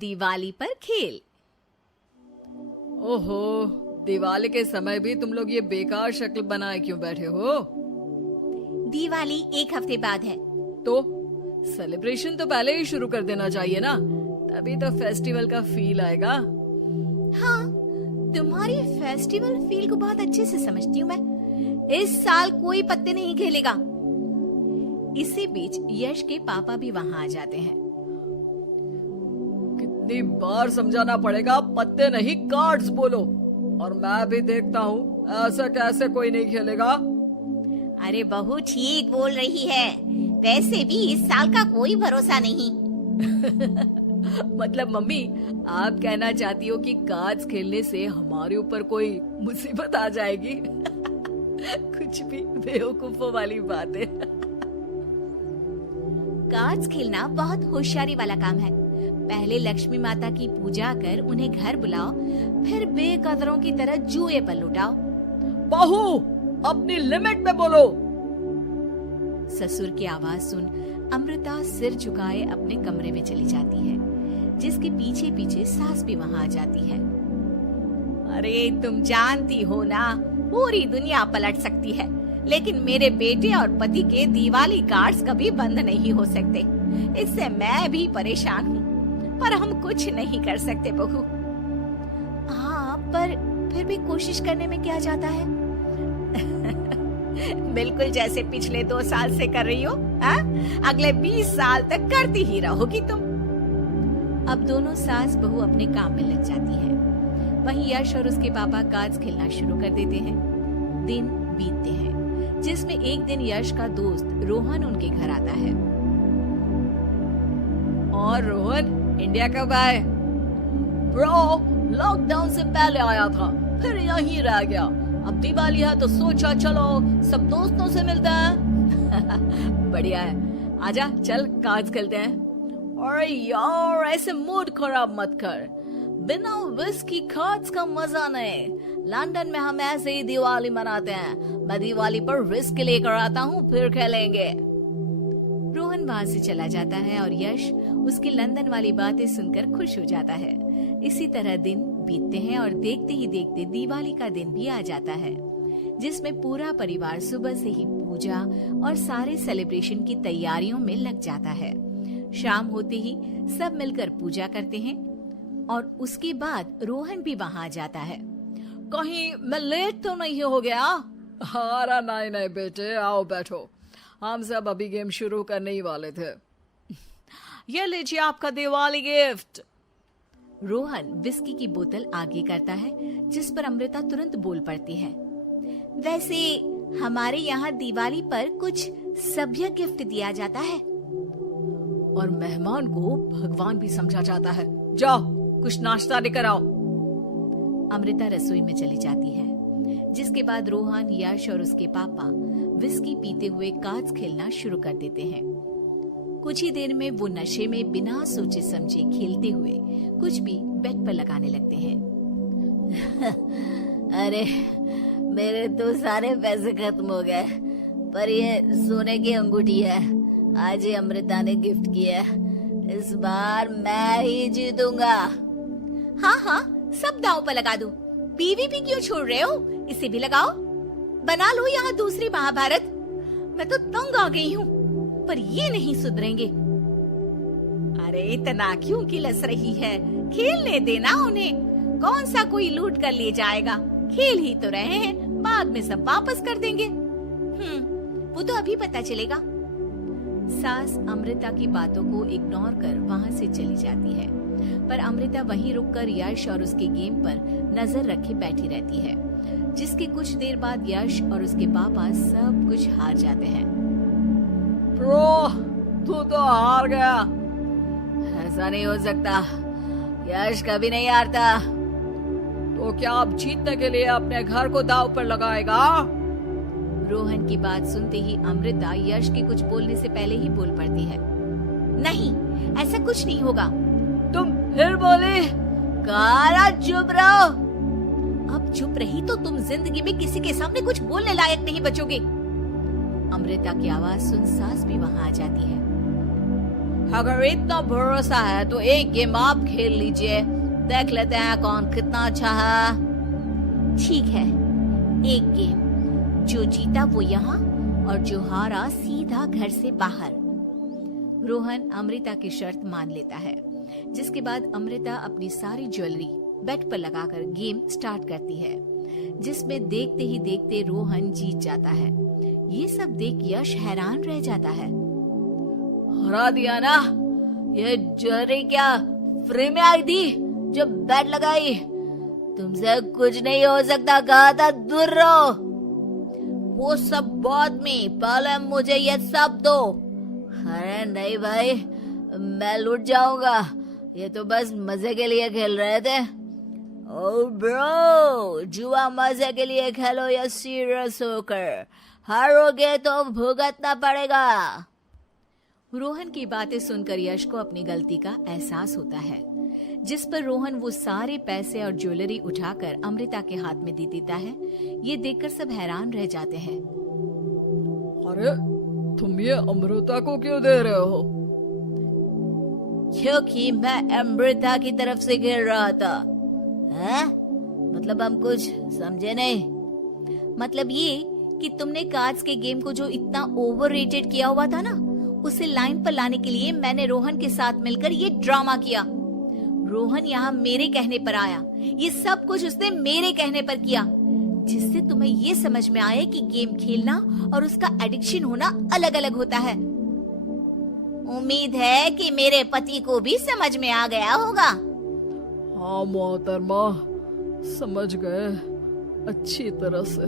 दिवाली पर खेल। ओहो, दिवाली के समय भी तुम लोग ये बेकार शक्ल बनाए क्यों बैठे हो? दिवाली 1 हफ्ते बाद है। तो सेलिब्रेशन तो पहले ही शुरू कर देना चाहिए ना, तभी तो फेस्टिवल का फील आएगा। हाँ, तुम्हारी फेस्टिवल फील को बहुत अच्छे से समझती हूँ मैं। इस साल कोई पत्ते नहीं खेलेगा। इसी बीच यश के पापा भी वहाँ आ जाते हैं। कितनी बार समझाना पड़ेगा, पत्ते नहीं कार्ड्स बोलो। और मैं भी देखता हूँ, ऐसा कैसे कोई नहीं खेलेगा। अरे बहू ठीक बोल रही है, वैसे भी इस साल का कोई भरोसा नहीं। मतलब मम्मी, आप कहना चाहती हो कि कार्ड्स खेलने से हमारे ऊपर कोई मुसीबत आ जाएगी? कुछ भी बेवकूफों वाली बात है। कार्ड्स खेलना बहुत होशियारी वाला काम है। पहले लक्ष्मी माता की पूजा कर उन्हें घर बुलाओ, फिर बेकदरों की तरह जुए पर लुटाओ। बहू, अपनी लिमिट में बोलो। ससुर की आवाज सुन अमृता सिर झुकाए अपने कमरे में चली जाती है, जिसके पीछे पीछे सास भी वहाँ आ जाती है। अरे तुम जानती हो ना, पूरी दुनिया पलट सकती है, लेकिन मेरे बेटे और पति के दिवाली कार्ड्स कभी बंद नहीं हो सकते। इससे मैं भी परेशान हूँ, पर हम कुछ नहीं कर सकते बहू। हाँ, पर फिर भी कोशिश करने में क्या जाता है। बिल्कुल जैसे पिछले 2 साल से कर रही हो, अगले 20 साल तक करती ही रहोगी तुम। अब दोनों सास बहू अपने काम में लग जाती है। वहीं यश और उसके पापा कार्ड्स खेलना शुरू कर देते हैं। दिन बीतते हैं, जिसमें एक दिन यश का दोस्त रोहन उनके घर आता है। और रोहन, इंडिया कब आए? ब्रो, लॉकडाउन से पहले आया था, फिर यहीं रह गया। अब दिवाली है तो सोचा चलो सब दोस्तों से मिलते हैं। बढ़िया है, आजा चल कार्ड्स खेलते हैं। अरे यार, ऐसे मूड खराब मत कर, बिना विस्की कार्ड्स का मजा नहीं। लंदन में हम ऐसे ही दिवाली मनाते हैं। मैं दिवाली पर विस्की लेकर आता हूँ, फिर खेलेंगे। रोहन वहाँ से चला जाता है और यश उसकी लंदन वाली बातें सुनकर खुश हो जाता है। इसी तरह दिन बीतते हैं और देखते ही देखते दिवाली का दिन भी आ जाता है, जिसमें पूरा परिवार सुबह से ही पूजा और सारे सेलिब्रेशन की तैयारियों में लग जाता है। शाम होते ही सब मिलकर पूजा करते हैं और उसके बाद रोहन भी वहाँ आ जाता है। कहीं मैं लेट तो नहीं हो गया? अरे नहीं नहीं बेटे, आओ बैठो, हम सब अभी गेम शुरू करने ही वाले थे। ये लीजिए आपका दिवाली गिफ्ट। रोहन विस्की की बोतल आगे करता है, जिस पर अमृता तुरंत बोल पड़ती है। वैसे हमारे यहाँ दिवाली पर कुछ सभ्य गिफ्ट दिया जाता है और मेहमान को भगवान भी समझा जाता है। जाओ कुछ नाश्ता लेकर आओ। अमृता रसोई में चली जाती है, जिसके बाद रोहन, यश और उसके पापा विस्की पीते हुए कार्ड्स खेलना शुरू कर देते हैं। कुछ ही देर में वो नशे में बिना सोचे समझे खेलते हुए कुछ भी बेट पर लगाने लगते हैं। अरे मेरे तो सारे पैसे खत्म हो गए, पर ये सोने की अंगूठी है, आज ही अमृता ने गिफ्ट किया है। इस बार मैं ही जीतूंगा। हाँ हाँ, सब दांव पर लगा दो। बीवी भी क्यों छोड़ रहे हो? इसे भी लगाओ, बना लो यहाँ दूसरी महाभारत। मैं तो तंग आ गई हूँ, पर ये नहीं सुधरेंगे। अरे इतना क्यों किलस रही है? खेलने देना उन्हें, कौन सा कोई लूट कर ले जाएगा। खेल ही तो रहे हैं, बाद में सब वापस कर देंगे। वो तो अभी पता चलेगा। सास अमृता की बातों को इग्नोर कर वहाँ से चली जाती है, पर अमृता वहीं रुककर यश और उसके गेम पर नजर रखे बैठी रहती है, जिसके कुछ देर बाद यश और उसके पापा सब कुछ हार जाते हैं। ब्रो, तू तो हार गया। ऐसा नहीं हो सकता, यश कभी नहीं हारता। तो क्या आप जीतने के लिए अपने घर को दांव पर लगाएगा? रोहन की बात सुनते ही अमृता यश के कुछ बोलने से पहले ही बोल पड़ती है। नहीं, ऐसा कुछ नहीं होगा। तुम फिर बोले? कारा चुप रहो। अब चुप रही तो तुम जिंदगी में किसी के सामने कुछ बोलने लायक नहीं बचोगे। अमृता की आवाज सुन सास भी वहाँ आ जाती है। अगर इतना भरोसा है तो एक गेम आप खेल लीजिए, देख लेते हैं कौन कितना अच्छा है। ठीक है, एक गेम, जो जीता वो यहाँ और जो हारा सीधा घर से बाहर। रोहन अमृता की शर्त मान लेता है, जिसके बाद अमृता अपनी सारी ज्वेलरी बेड पर लगाकर गेम स्टार्ट करती है, जिसमें देखते ही देखते रोहन जीत जाता है। ये सब देख यश हैरान रह जाता है। हरा दिया ना, ये ज्वेलरी क्या फ्री में आई थी जो बेट लगाई? तुमसे कुछ नहीं हो सकता, कहा था दूर रहो। वो सब बाद में, पहले मुझे ये सब दो। अरे नहीं भाई, मैं लूट जाऊंगा, ये तो बस मजे के लिए खेल रहे थे। ओ ब्रो, जुआ मजे के लिए खेलो या सीरियस होकर? हारोगे तो भुगतना पड़ेगा। रोहन की बातें सुनकर यश को अपनी गलती का एहसास होता है, जिस पर रोहन वो सारे पैसे और ज्वेलरी उठाकर अमृता के हाथ में दे देता है। ये देखकर सब हैरान रह जाते हैं। अरे तुम ये अमृता को क्यों दे रहे हो? क्योंकि मैं अमृता की तरफ से खेल रहा था। हैं? मतलब हम कुछ समझे नहीं। मतलब ये कि तुमने कार्ड्स के गेम को जो इतना ओवररेटेड किया हुआ था ना, उसे लाइन पर लाने के लिए मैंने रोहन के साथ मिलकर ये ड्रामा किया। रोहन यहाँ मेरे कहने पर आया, ये सब कुछ उसने मेरे कहने पर किया, जिससे तुम्हें ये समझ में आया कि गेम खेलना और उसका एडिक्शन होना अलग अलग होता है। उम्मीद है कि मेरे पति को भी समझ में आ गया होगा। हाँ मोहतरमा, समझ गए अच्छी तरह से।